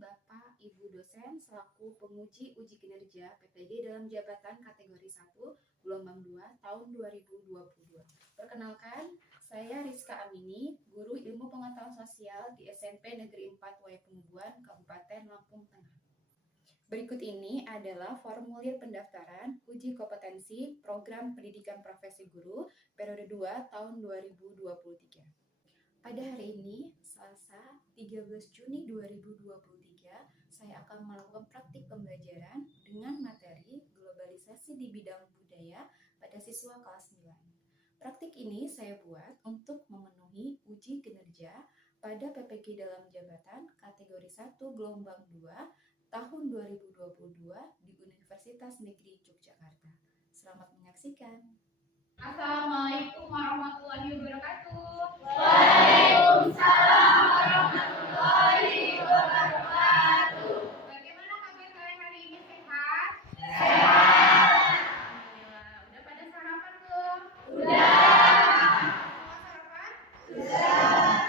Bapak Ibu dosen selaku penguji uji kinerja PPG dalam jabatan kategori 1 gelombang 2 tahun 2022. Perkenalkan, saya Rizka Amini, guru Ilmu Pengetahuan Sosial di SMP Negeri 4 Wai Pengubuan, Kabupaten Lampung Tengah. Berikut ini adalah formulir pendaftaran uji kompetensi program pendidikan profesi guru periode 2 tahun 2023. Pada hari ini, Selasa 13 Juni 2023, saya akan melakukan praktik pembelajaran dengan materi globalisasi di bidang budaya pada siswa kelas 9. Praktik ini saya buat untuk memenuhi uji kinerja pada PPG dalam jabatan kategori 1 gelombang 2 tahun 2022 di Universitas Negeri Yogyakarta. Selamat menyaksikan. Assalamualaikum warahmatullahi wabarakatuh. Waalaikumsalam warahmatullahi wabarakatuh. Bagaimana kabar kalian hari ini, sehat? Sehat. Alhamdulillah. Udah pada sarapan belum? Udah. Semua sarapan? Sudah.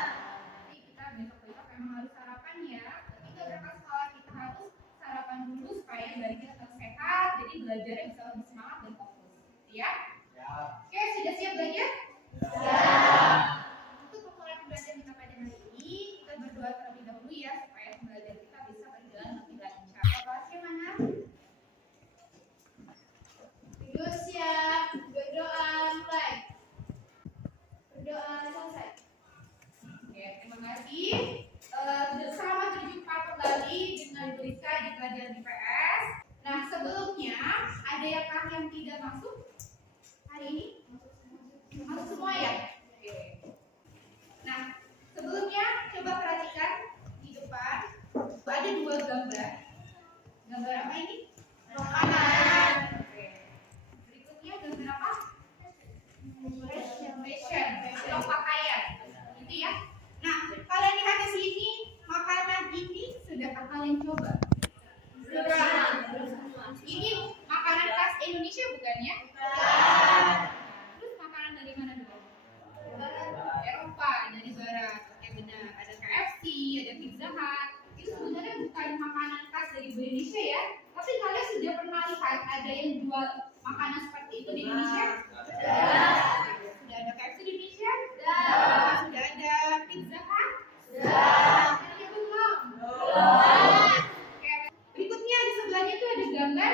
Nanti kita besok-besok memang harus sarapan ya. Ketika berangkat sekolah kita harus sarapan dulu supaya badan kita tetap sehat. Jadi belajarnya bisa lebih semangat dan fokus. Ya? Oke, sudah siap belajar? Untuk memulai pembelajaran kita pada hari ini, kita berdoa terlebih dahulu ya supaya pembelajaran kita bisa berjalan lebih lancar. Kelasnya mana? Video siap, berdoa mulai. Berdoa selesai. Oke, terima kasih. Selamat berjumpa kembali dengan Rizka di pelajaran IPS. Nah, sebelumnya ada yang tidak masuk hari ini? Masuk semua ya? Oke. Nah, sebelumnya coba perhatikan di depan ada dua gambar. Gambar apa ini? Makanan. Oke. Berikutnya gambar apa? Fashion atau pakaian. Gitu ya. Nah, kalian lihat di sini makanan ini sudahkah kalian coba? Sudah. Ini makanan khas Indonesia bukan ya? Terus makanan dari mana dulu? Eropa, dari barat. Oke, benar. Ada KFC, ada Pizza Hut. Itu sebenarnya bukan makanan khas dari Indonesia ya. Tapi kalian sudah pernah lihat ada yang jual makanan seperti itu di Indonesia? Sudah ada KFC di Indonesia? Sudah ada Pizza Hut? Ada belum? Oke. Berikutnya di sebelahnya itu ada gambar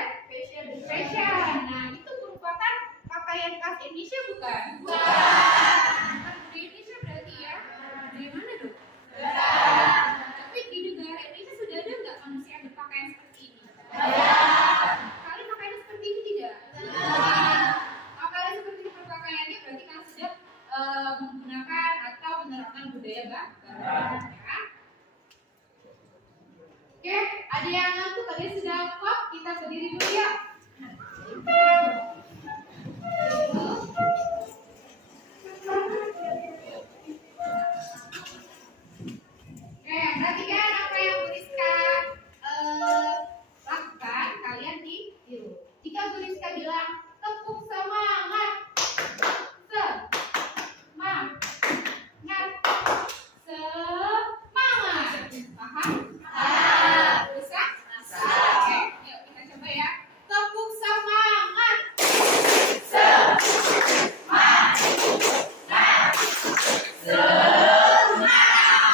fashion. Nah, itu merupakan pakaian khas Indonesia bukan? Di Indonesia berarti ya? Dari mana dong? Tapi di negara Indonesia sudah ada nggak manusia yang berpakaian seperti ini? Kalian pakaian seperti ini tidak? Kalau kalian seperti ini berpakaiannya berarti kalian sudah menggunakan atau menerapkan budaya barat ya. Oke, ada yang ngantuk? Kalian sudah kuat? Kita berdiri dulu ya. Oke, perhatikan apa yang Bu Rizka lakukan. Kalian tiru. Jika Bu Rizka bilang tepuk semangat, semangat, semangat. Paham? Bisa? Oke, yuk kita coba ya. Tepuk semangat.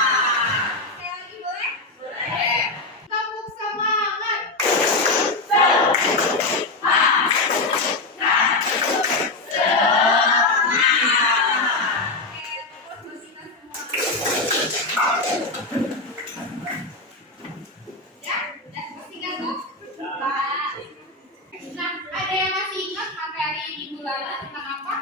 Sekali lagi boleh? Tepuk semangat. Oke, terus kita semua. Ya, udah masih ingat Bu? Nah, ada yang masih ingat materi minggu lalu tentang apa?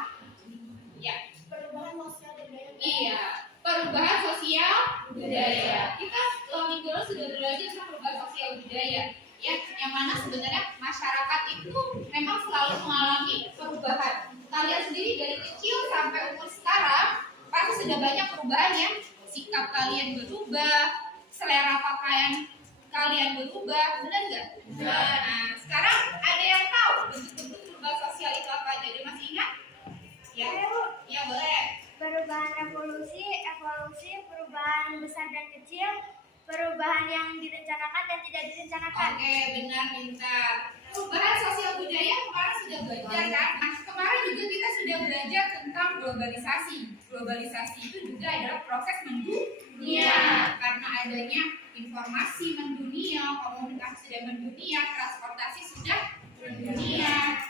Ya, Perubahan sosial budaya. iya, perubahan sosial budaya. Kita minggu lalu sudah belajar tentang perubahan sosial budaya. Ya, yang mana sebenarnya masyarakat itu memang selalu mengalami perubahan. Kalian sendiri dari kecil sampai umur sekarang pasti sudah banyak perubahan ya. Sikap kalian berubah, selera pakaian kalian berubah, benar nggak? Nah, sekarang ada yang tahu bentuk-bentuk perubahan sosial itu apa aja? Ada masih ingat? Ya, ya boleh. Perubahan evolusi, perubahan besar dan kecil, perubahan yang direncanakan dan tidak direncanakan. Oke, benar pintar. Perubahan sosial budaya kemarin sudah belajar kan? Nah, kemarin juga kita sudah belajar tentang globalisasi. Globalisasi itu juga adalah proses mendunia. Karena adanya informasi mendunia, komunikasi sudah mendunia, transportasi sudah mendunia,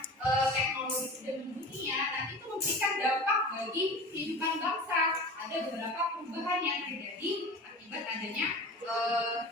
teknologi sudah mendunia. Nah, itu memberikan dampak bagi kehidupan bangsa. Ada beberapa perubahan yang terjadi akibat adanya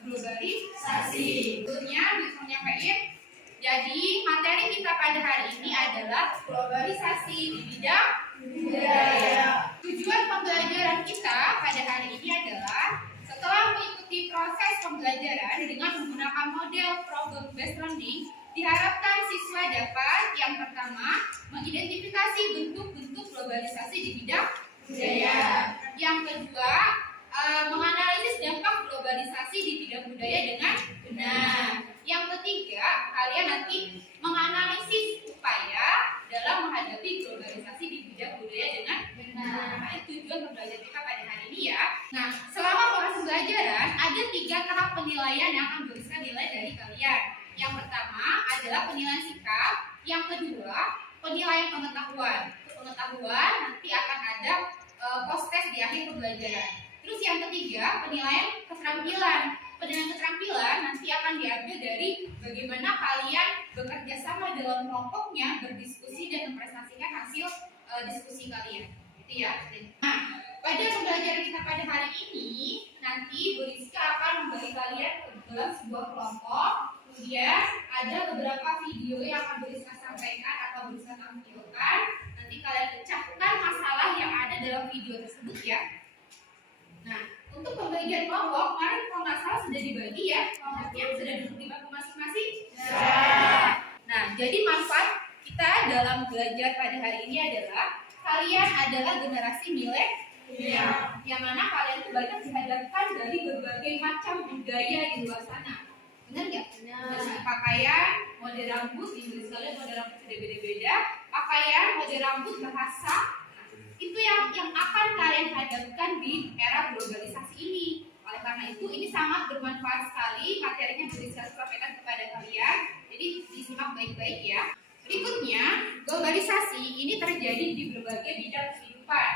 globalisasi. Tentunya bisa menyampaikan. Jadi materi kita pada hari ini adalah globalisasi di bidang budaya. Tujuan pembelajaran kita pada hari ini adalah setelah mengikuti proses pembelajaran dengan menggunakan model problem based learning, diharapkan siswa dapat yang pertama mengidentifikasi bentuk-bentuk globalisasi di bidang budaya. Yang kedua, menganalisis dampak globalisasi di bidang budaya dengan benar. Yang ketiga, kalian nanti menganalisis upaya dalam menghadapi globalisasi di bidang budaya dengan benar. Nah, itu tujuan pembelajaran kita pada hari ini ya. Nah, selama proses pembelajaran ada 3 tahap penilaian yang akan memberikan nilai dari kalian. Yang pertama adalah penilaian sikap. Yang kedua, penilaian pengetahuan. Pengetahuan nanti akan ada post test di akhir pembelajaran. Terus yang ketiga, penilaian keterampilan. Penilaian keterampilan nanti akan diambil dari bagaimana kalian bekerja sama dalam kelompoknya, berdiskusi dan mempresentasikan hasil diskusi kalian. Gitu ya. Nah, pada pembelajaran kita pada hari ini, nanti Bu Rizka akan memberi kalian dalam sebuah kelompok. Kemudian ada beberapa video yang akan Bu Rizka sampaikan atau Bu Rizka tampilkan. Nanti kalian pecahkan masalah yang ada dalam video tersebut ya. Nah, untuk pembagian kelompok, kemarin kalau nggak salah sudah dibagi ya, kelompoknya sudah duduk di bangku masing-masing. Nah, jadi manfaat kita dalam belajar pada hari ini adalah kalian adalah generasi milenial, yang mana kalian itu banyak dihadapkan dari berbagai macam budaya di luar sana. Benar nggak? Dari segi pakaian, mode rambut, di Indonesia kalian mode rambut sudah beda-beda. Pakaian, mode rambut, bahasa. Itu yang akan kalian hadapkan di era globalisasi ini. Oleh karena itu, ini sangat bermanfaat sekali materinya yang bisa saya sampaikan kepada kalian. Jadi disimak baik-baik ya. Berikutnya, globalisasi ini terjadi di berbagai bidang kehidupan.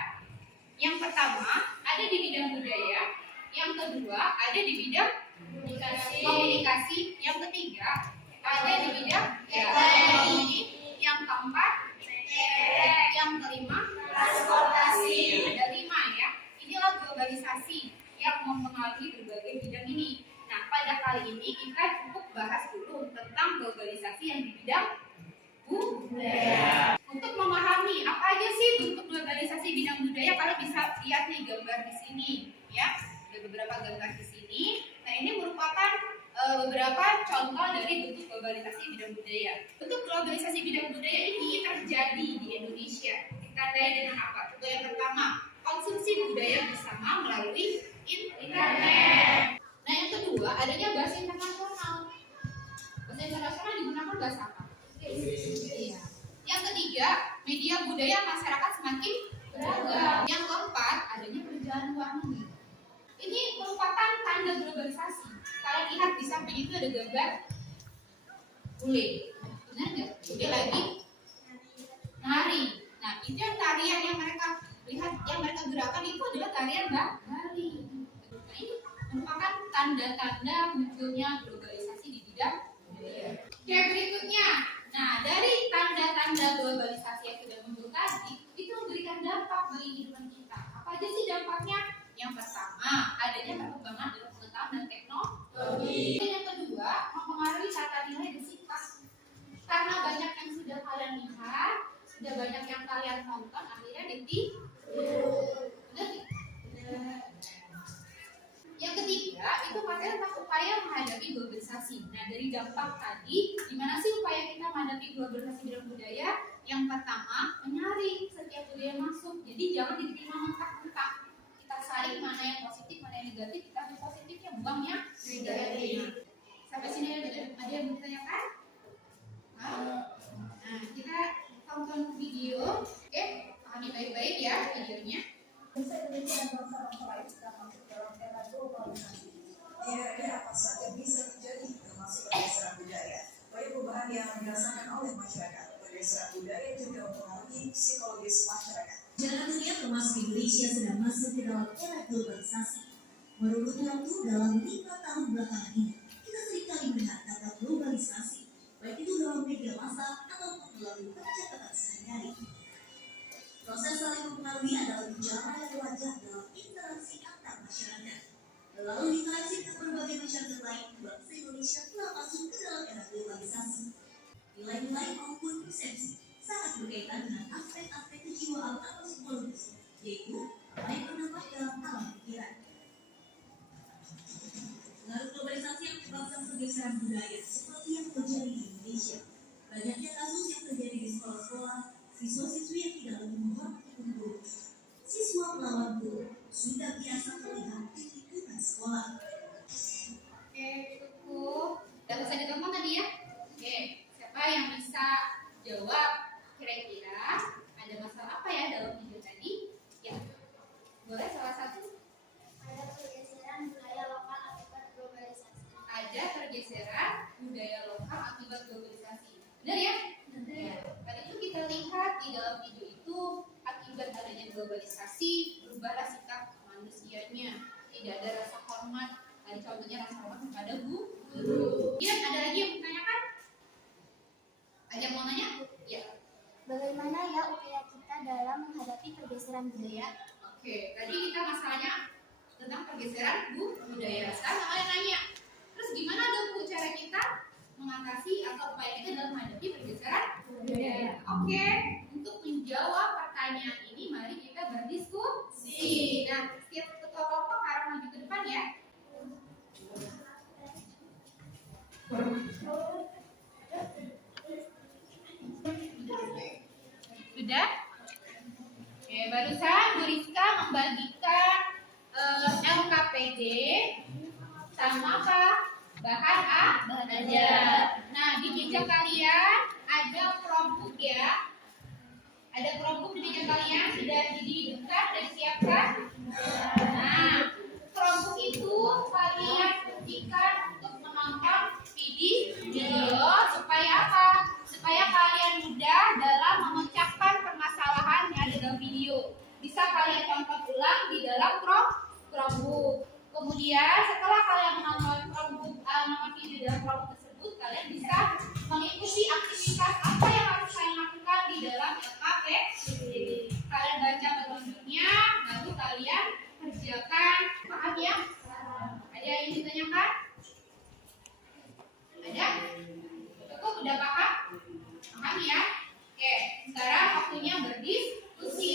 Yang pertama, ada di bidang budaya. Yang kedua, ada di bidang komunikasi. Yang ketiga, ada di bidang teknologi. Yang keempat, yang kelima, transportasi. Ada 5 ya. Inilah globalisasi yang mempengaruhi berbagai bidang ini. Nah, pada kali ini kita cukup bahas dulu tentang globalisasi yang di bidang budaya. Untuk memahami apa aja sih bentuk globalisasi bidang budaya, kalian bisa lihat nih gambar di sini ya. Ada beberapa gambar di sini. Nah, ini merupakan beberapa contoh dari bentuk globalisasi bidang budaya. Bentuk globalisasi bidang budaya ini terjadi di Indonesia. Ditandai dengan apa? Contoh yang pertama, konsumsi budaya bersama melalui internet. Nah, yang kedua, adanya bahasa internasional. Bahasa internasional digunakan bahasa apa? Iya. Yang ketiga, media budaya masyarakat semakin beragam. Yang keempat, adanya perjalanan luar negeri. Ini merupakan tanda globalisasi. Kalian lihat di samping itu ada gambar bule. Benar nggak? Bule lagi nari. Nah, itu yang tarian yang mereka lihat, yang mereka gerakan itu adalah tarian Bali. Nah, ini merupakan tanda-tanda munculnya globalisasi di bidang budaya. Oke, berikutnya. Nah, dari tanda-tanda globalisasi yang sudah muncul tadi, itu memberikan dampak bagi kehidupan kita. Apa aja sih dampaknya? Yang pertama, adanya perkembangan dalam pengetahuan dan teknologi. Yang kedua, mempengaruhi tata nilai dan sikap. Karena banyak yang sudah kalian lihat, sudah banyak yang kalian tonton, akhirnya ditiru. Benar? Yang ketiga, itu materi tentang upaya menghadapi globalisasi. Nah, dari dampak tadi, gimana sih upaya kita menghadapi globalisasi bidang budaya? Yang pertama, menyaring setiap budaya masuk. Jadi jangan diterima mentah-mentah. Kita saring mana yang positif, mana yang negatif. Kita yang positifnya, buang yang negatif. Sampai sini ada yang bertanyakan? Nah, kita tonton video. Oke, pahami baik-baik ya videonya. Bisa Indonesia dan bangsa-bangsa lain sedang masuk dalam era globalisasi. memasuki Indonesia sedang masuk ke dalam era globalisasi. Menurut waktu dalam 5 tahun belakangan ini, kita seringkali melihat kata globalisasi, baik itu dalam media massa ataupun melalui percakapan sehari-hari. Proses saling mempengaruhi adalah gejala yang wajar dalam interaksi antar masyarakat. Lalu interaksi dengan berbagai masyarakat lain, bangsa Indonesia telah masuk ke dalam era globalisasi. Nilai-nilai maupun persepsi sangat berkaitan dengan aspek-aspek kejiwaan atau psikologis, yaitu apa yang bernafas dalam alam pikiran. Pengaruh globalisasi yang menyebabkan pergeseran budaya seperti yang terjadi di Indonesia. Banyaknya kasus yang terjadi di sekolah-sekolah, siswa-siswi yang tidak lagi menghormati guru, siswa melawan guru, sudah biasa terlihat di lingkungan sekolah. Oke, cukup. Udah selesai ditemukan tadi ya? Oke, siapa yang bisa jawab kira-kira ada masalah apa ya dalam video tadi? Ya, boleh salah satu? Ada pergeseran budaya lokal akibat globalisasi. Ada pergeseran budaya lokal akibat globalisasi. Benar ya? Ya. Tadi itu kita lihat di dalam video itu akibat adanya globalisasi berubahlah sikap manusianya, tidak ada rasa hormat. Tadi contohnya rasa hormat kepada guru. Ya, ada lagi yang menanyakan? Ada mau nanya? Ya. Bagaimana ya upaya kita dalam menghadapi pergeseran budaya? Oke, tadi kita masalahnya tentang pergeseran budaya. Sekarang kalian nanya, terus gimana dong Bu cara kita mengatasi atau upaya kita dalam menghadapi pergeseran budaya? Oke, untuk menjawab pertanyaan ini mari kita berdiskusi. Nah, setiap ketua kelompok harus maju ke depan ya. Sudah? Oke, barusan Bu Rizka membagikan LKPD sama apa? Bahan ajar. Nah, di meja kalian ada Chromebook ya. Ada Chromebook di meja kalian sudah dihidupkan dan disiapkan. Nah, Chromebook itu kalian fungsikan untuk menonton video supaya apa? Supaya kalian mudah dalam memecahkan permasalahan yang ada dalam video. Bisa kalian tonton ulang di dalam Chromebook. Kemudian setelah kalian menonton video dalam Chromebook tersebut, kalian bisa mengikuti aktivitas apa yang harus kalian lakukan di dalam LKPD. Kalian baca petunjuknya, lalu kalian kerjakan. Paham ya? Ada yang ditanyakan? Ada? Cukup udah paham? Paham ya? Oke, sekarang waktunya berdiskusi.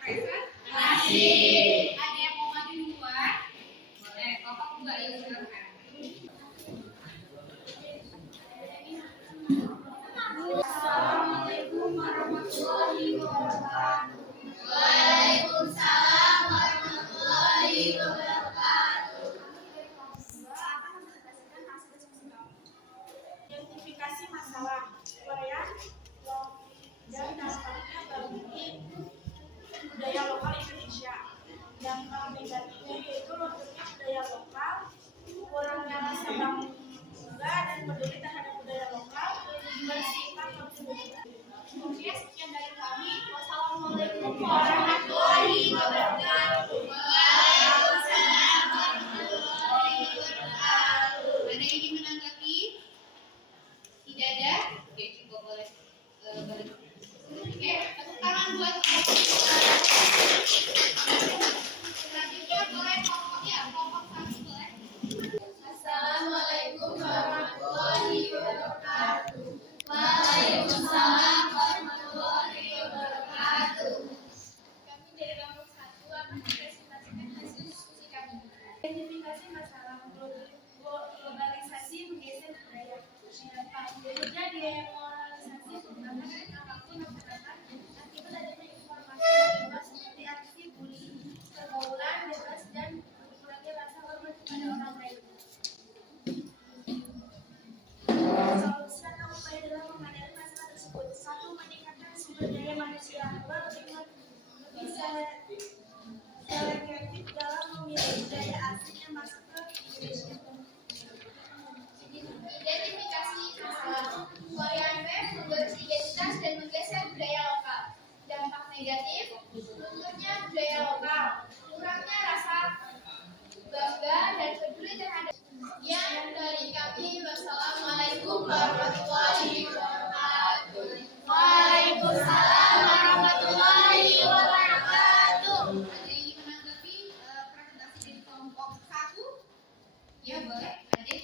present? Masih. Ada yang mau maju duluan? Boleh, kelompok 2 ya silakan. Assalamualaikum warahmatullahi wabarakatuh. Waalaikumsalam warahmatullahi wabarakatuh. Identifikasi masalah Korea dan dampaknya bagi budaya lokal Indonesia. Dampak negatifnya yaitu lunturnya budaya lokal, kurangnya rasa bangga dan peduli terhadap budaya lokal, bersifat konsumtif. Oke, sekian dari kami. Wassalamualaikum Warahmatullahi wabarakatuh. Waalaikumsalam warahmatullahi wabarakatuh. Ada yang ingin menanggapi? Tidak ada? Oke, coba boleh balik. Oke, tepuk tangan buat selanjutnya boleh kelompok ya, kelompok 1 boleh. Assalamualaikum warahmatullahi wabarakatuh. Waalaikumsalam warahmatullahi wabarakatuh. Kami dari kelompok 1 akan mempresentasikan hasil diskusi kami. Identifikasi masalah globalisasi menggeser budaya. Berikutnya demoralisasi terutama apapun masyarakat akibat adanya informasi yang bebas seperti aksi bullying, pergaulan bebas dan berkurangnya rasa hormat kepada orang lain. Solusi atau upaya dalam menghadapi masalah tersebut: 1. Meningkatkan sumber daya manusia. 2. Lebih selektif dalam memilih budaya asing yang masuk ke Indonesia. Identifikasi masalah. Korean Web membuat identitas dan menggeser budaya lokal. Dampak negatif, lunturnya budaya lokal, kurangnya rasa bangga dan peduli terhadap. Sekian dari kami. Wassalamualaikum warahmatullahi wabarakatuh. Waalaikumsalam warahmatullahi wabarakatuh. Ada yang ingin menanggapi presentasi dari kelompok 1? Ya, boleh. Ada?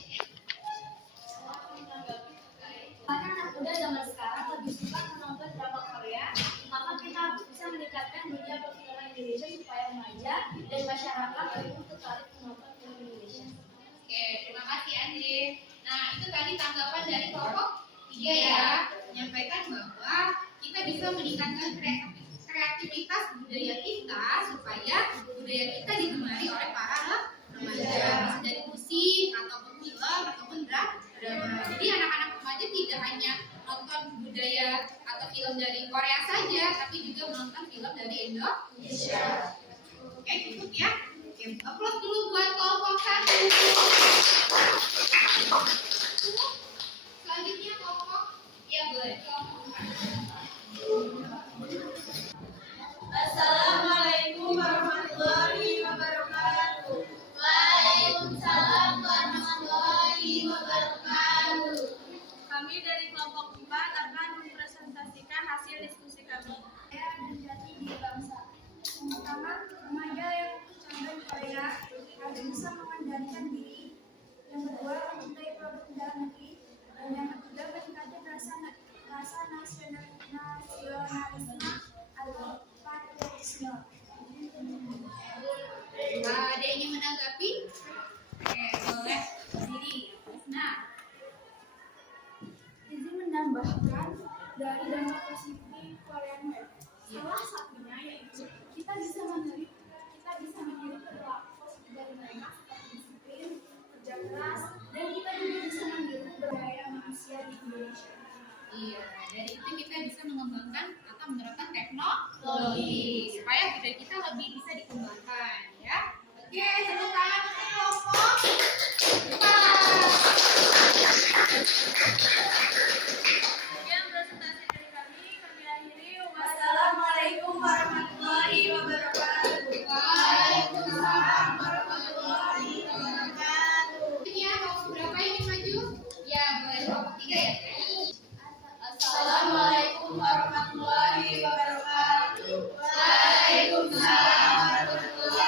Karena anak muda zaman sekarang lebih suka menonton drama Korea, maka kita bisa meningkatkan dunia perfilman Indonesia supaya remaja dan masyarakat lebih tertarik menonton film Indonesia. Oke, terima kasih Andre. Nah, itu tadi tanggapan dari kelompok 3 ya, menyampaikan bahwa kita bisa meningkatkan kreativitas budaya kita supaya budaya kita digemari oleh para remaja. Bisa dari musik ataupun film ataupun drama. Jadi anak-anak remaja tidak hanya nonton budaya atau film dari Korea saja, tapi juga menonton film dari Indonesia. Oke, cukup ya. Oke, upload dulu buat kelompok 1. Selanjutnya kelompok, ya boleh, kelompok 4. Assalamualaikum warahmatullahi wabarakatuh. Waalaikumsalam warahmatullahi wabarakatuh. Kami dari kelompok 4 akan mempresentasikan hasil diskusi kami. Saya menjadi diri bangsa. Yang pertama, remaja yang condong Korea harus bisa mengendalikan diri. Yang kedua, mencintai produk dalam negeri. Dan yang ketiga, meningkatkan rasa nasionalisme atau patriotisme. Ada yang ingin menanggapi? Oke, boleh berdiri. Nah, Izin menambahkan dari dampak positif Korean Web. Salah satunya yaitu kita bisa meniru perilaku positif dari mereka seperti disiplin, kerja keras, dan kita juga bisa meniru budaya manusia di Indonesia. iya, dari itu kita bisa mengembangkan atau menerapkan teknologi supaya budaya kita lebih bisa dikembangkan, ya. Oke, tepuk tangan untuk kelompok 4. Sekian presentasi dari kami akhiri. Wassalamualaikum warahmatullahi wabarakatuh. Waalaikumsalam warahmatullahi wabarakatuh. Ya, kelompok berapa yang ingin maju? Ya, boleh kelompok 3 ya. Assalamualaikum warahmatullahi wabarakatuh. Waalaikumsalam warahmatullahi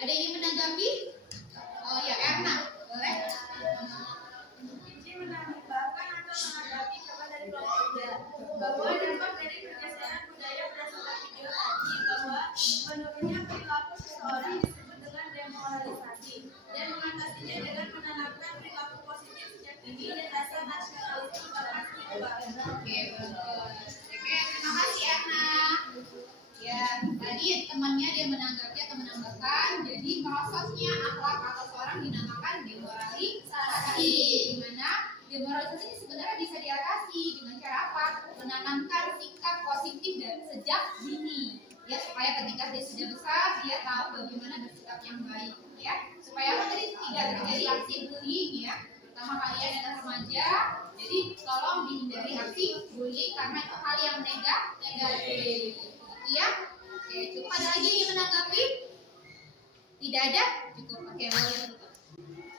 Ada yang ingin menanggapi? Oh ya, Erna, boleh? Izin menambahkan atau menanggapi coba dari kelompok 3 bahwa dampak dari pergeseran budaya berdasarkan video tadi bahwa menurunnya perilaku seseorang disebut dengan demoralisasi dan mengatasinya dengan menanamkan perilaku positif sejak dini dan rasa nasionalisme bahkan spiritual. Oke, bagus. Oke, terima kasih Erna. Ya, tadi temannya dia menanggapi atau menambahkan, jadi merosotnya akhlak atau seorang dinamakan demoralisasi. Di mana demoralisasi ini sebenarnya bisa diatasi dengan cara apa? Menanamkan sikap positif dan sejak dini. Ya, supaya ketika dia sudah besar, dia tahu bagaimana bersikap yang baik. Ya, supaya apa tadi tidak terjadi aksi bullying ya. Terutama kalian yang remaja, jadi tolong dihindari aksi bullying karena itu hal yang negatif. Ya, oke, cukup. Ada lagi yang menanggapi? Tidak ada? Cukup. Oke, boleh tutup.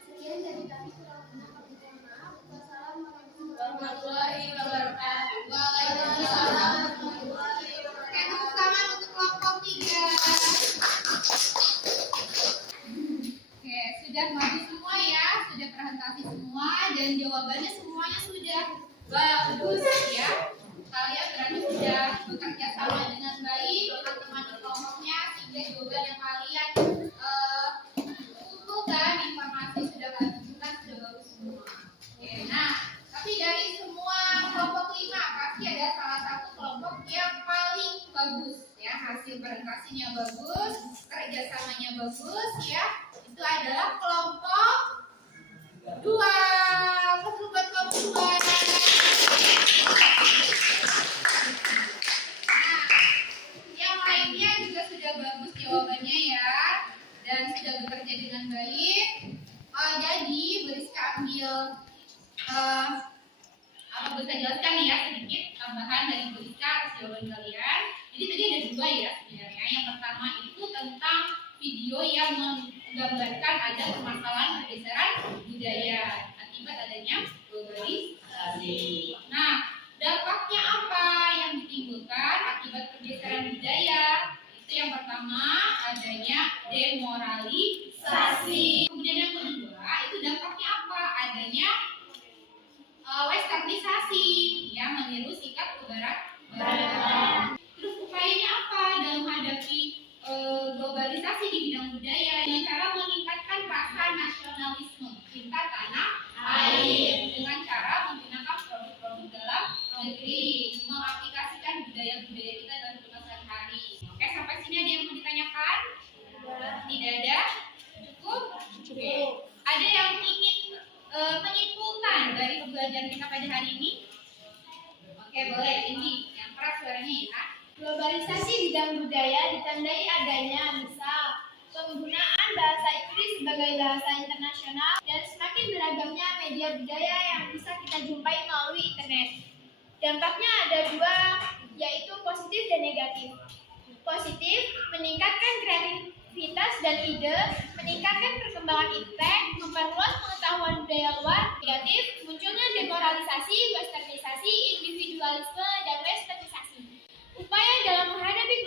Sekian dari kami, kurang lebihnya kami mohon maaf. Wassalamualaikum Warahmatullahi wabarakatuh. Waalaikumsalam. Oke, tepuk tangan untuk kelompok 3. Oke, sudah maju semua ya, sudah presentasi semua dan jawabannya semuanya sudah bagus ya. Kalian berarti sudah bekerja sama dengan baik dengan teman di kelompoknya sehingga jawaban yang kalian kumpulkan informasi sudah kalian tunjukkan sudah bagus semua. Oke, nah tapi dari semua kelompok 5 pasti ada salah satu kelompok yang paling bagus ya, hasil presentasinya bagus, kerjasamanya bagus ya. Itu adalah kelompok 2. Tepuk buat kelompok 2. Yang lainnya juga sudah bagus jawabannya ya, dan sudah bekerja dengan baik. Jadi Beriska ambil apa bisa jelaskan nih ya sedikit tambahan dari Beriska atas jawaban kalian. Jadi tadi ada 2 ya sebenarnya. Yang pertama itu tentang video yang menggambarkan ada permasalahan pergeseran budaya akibat adanya globalisasi. Nah, dampaknya apa yang ditimbulkan akibat pergeseran budaya? Itu yang pertama adanya demoralisasi. Kemudian yang kedua itu dampaknya apa? Adanya westernisasi, ya meniru sikap kebarat-baratan. Terus upayanya apa dalam menghadapi globalisasi di bidang budaya? Dengan cara meningkatkan rasa nasionalisme, cinta tanah air, dengan cara menggunakan produk-produk dalam negeri, mengaplikasikan budaya-budaya kita dalam kehidupan sehari-hari. Oke, sampai sini ada yang mau ditanyakan? Tidak ada? Cukup? Oke. Ada yang ingin menyimpulkan dari pembelajaran kita pada hari ini? Oke, boleh. Ini yang keras suaranya ya. Globalisasi bidang budaya ditandai adanya misal penggunaan bahasa Inggris sebagai bahasa internasional dan semakin beragamnya media budaya yang bisa kita jumpai melalui internet. Dampaknya ada 2, yaitu positif dan negatif. Positif, meningkatkan kreativitas dan ide, meningkatkan perkembangan intelek, memperluas pengetahuan budaya luar. Negatif, munculnya demoralisasi, westernisasi, individualisme, dan westernisasi. Upaya dalam menghadapi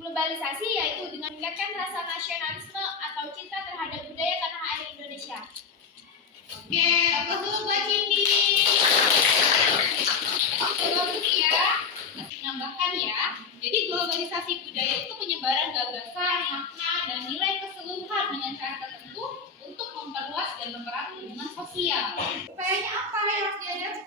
globalisasi yaitu dengan meningkatkan rasa nasionalisme atau cinta terhadap budaya tanah air Indonesia. Oke, apa dulu buat Cindy? Bagus ya. Menambahkan ya. Jadi globalisasi budaya itu penyebaran gagasan, makna, dan nilai keseluruhan dengan cara tertentu untuk memperluas dan mempererat hubungan sosial. Upayanya apa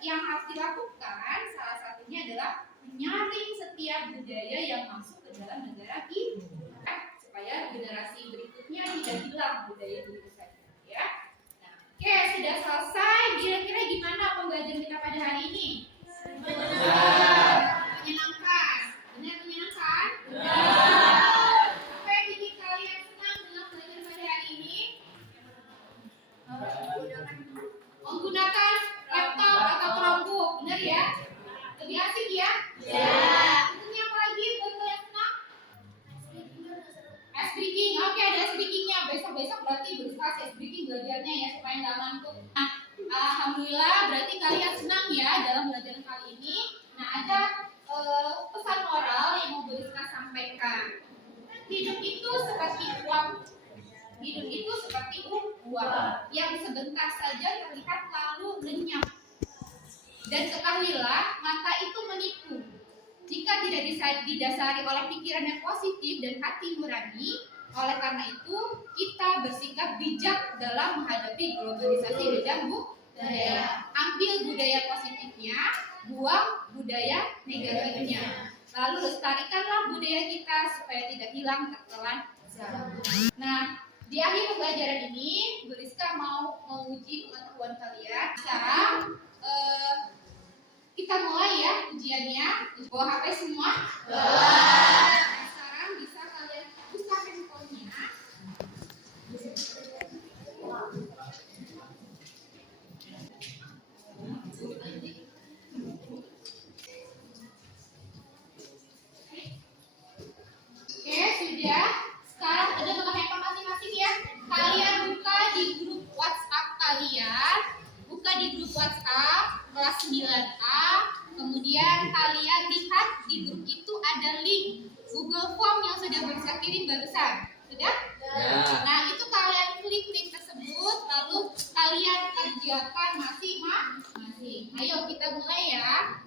yang harus dilakukan? Salah satunya adalah menyaring setiap budaya yang masuk ke dalam negara kita supaya generasi berikutnya tidak hilang budaya itu saja ya. Nah, oke, sudah selesai. Kira-kira gimana pembelajaran kita pada hari ini? Menyenangkan. Benar menyenangkan? Apa yang bikin kalian senang dengan belajar pada hari ini? Menggunakan laptop atau Chromebook, benar ya? Lebih asik ya? Ini apa lagi buat kalian senang? Ice breaking, oke ada ice breakingnya. Besok berarti berusaha ice breaking belajarnya ya supaya nggak ngantuk. Nah, alhamdulillah berarti kalian senang ya dalam belajar kali ini. Nah, ada pesan moral yang mau Beriska sampaikan. Hidup itu seperti uang uang yang sebentar saja terlihat lalu lenyap. Dan ketahuilah, mata itu menipu. Jika tidak didasari oleh pikiran yang positif dan hati nurani, oleh karena itu kita bersikap bijak dalam menghadapi globalisasi bidang budaya. Ambil budaya positifnya, buang budaya negatifnya. Lalu lestarikanlah budaya kita supaya tidak hilang tertelan zaman. Nah, di akhir pembelajaran ini, Bu Rizka mau menguji pengetahuan kalian. Kita mulai ya ujiannya. Bawa HP semua? Bawa. Sekarang bisa kalian buka handphonenya. Oke, sudah. Sekarang udah buka handphone masing-masing ya. Kalian buka di grup WhatsApp kalian. Buka di grup WhatsApp kelas 9A. Kemudian kalian lihat di grup itu ada link Google Form yang sudah Rizka kirim barusan. Sudah? Ya. Nah, itu kalian klik link tersebut, lalu kalian kerjakan masing-masing. Ayo kita mulai ya.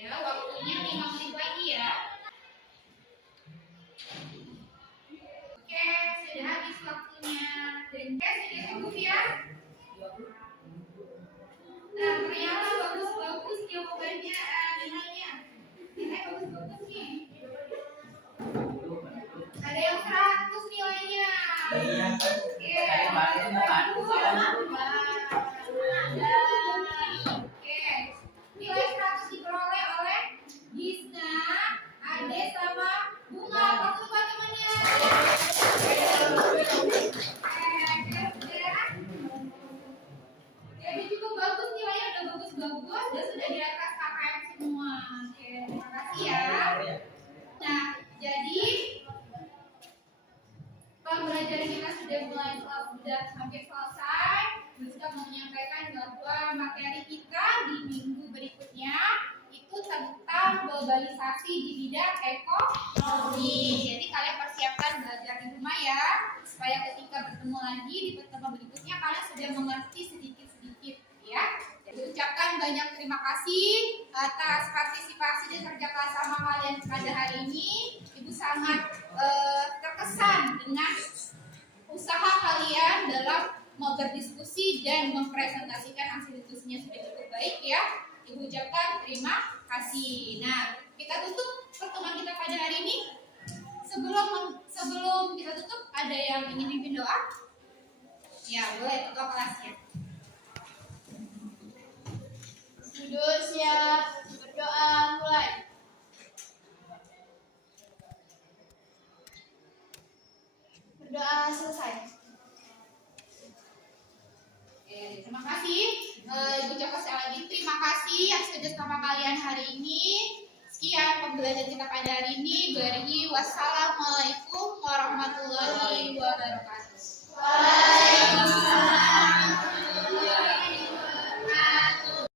Ya, waktunya 5 menit lagi ya. Oke, sudah habis waktunya. Dan sudah cukup ya. Nah, ternyata bagus-bagus jawabannya nilainya. Nilai bagus-bagus nih. Ada yang 100 nilainya. Oke, Oke, nilai 100 diperoleh oleh Gisna, Ade, sama Bunga. Waktu teman-temannya. Jadi cukup bagus nilainya, udah bagus-bagus dan sudah di atas KKM semua. Oke, terima kasih ya. Nah, jadi pembelajaran kita sudah hampir selesai. Bisa menyampaikan bahwa materi kita di minggu berikutnya itu tentang globalisasi di bidang ekonomi. Jadi kalian persiapkan belajar di rumah ya, supaya ketika bertemu lagi di pertemuan berikutnya kalian sudah mengerti sedikit-sedikit ya. Jadi ucapkan banyak terima kasih atas partisipasi dan kerja keras sama kalian pada hari ini. Ibu sangat terkesan dengan usaha kalian dalam mau berdiskusi dan mempresentasikan hasil diskusinya sudah cukup baik ya. Ibu ucapkan terima kasih. Nah, kita tutup pertemuan kita pada hari ini. Sebelum kita tutup, ada yang ingin mimpin doa? Ya, boleh ketua kelasnya. Duduk siap, berdoa mulai. Berdoa selesai. Oke, terima kasih. Ibu ucapkan sekali lagi terima kasih yang sudah sama kalian hari ini. Sekian pembelajaran kita pada hari ini. Wassalamualaikum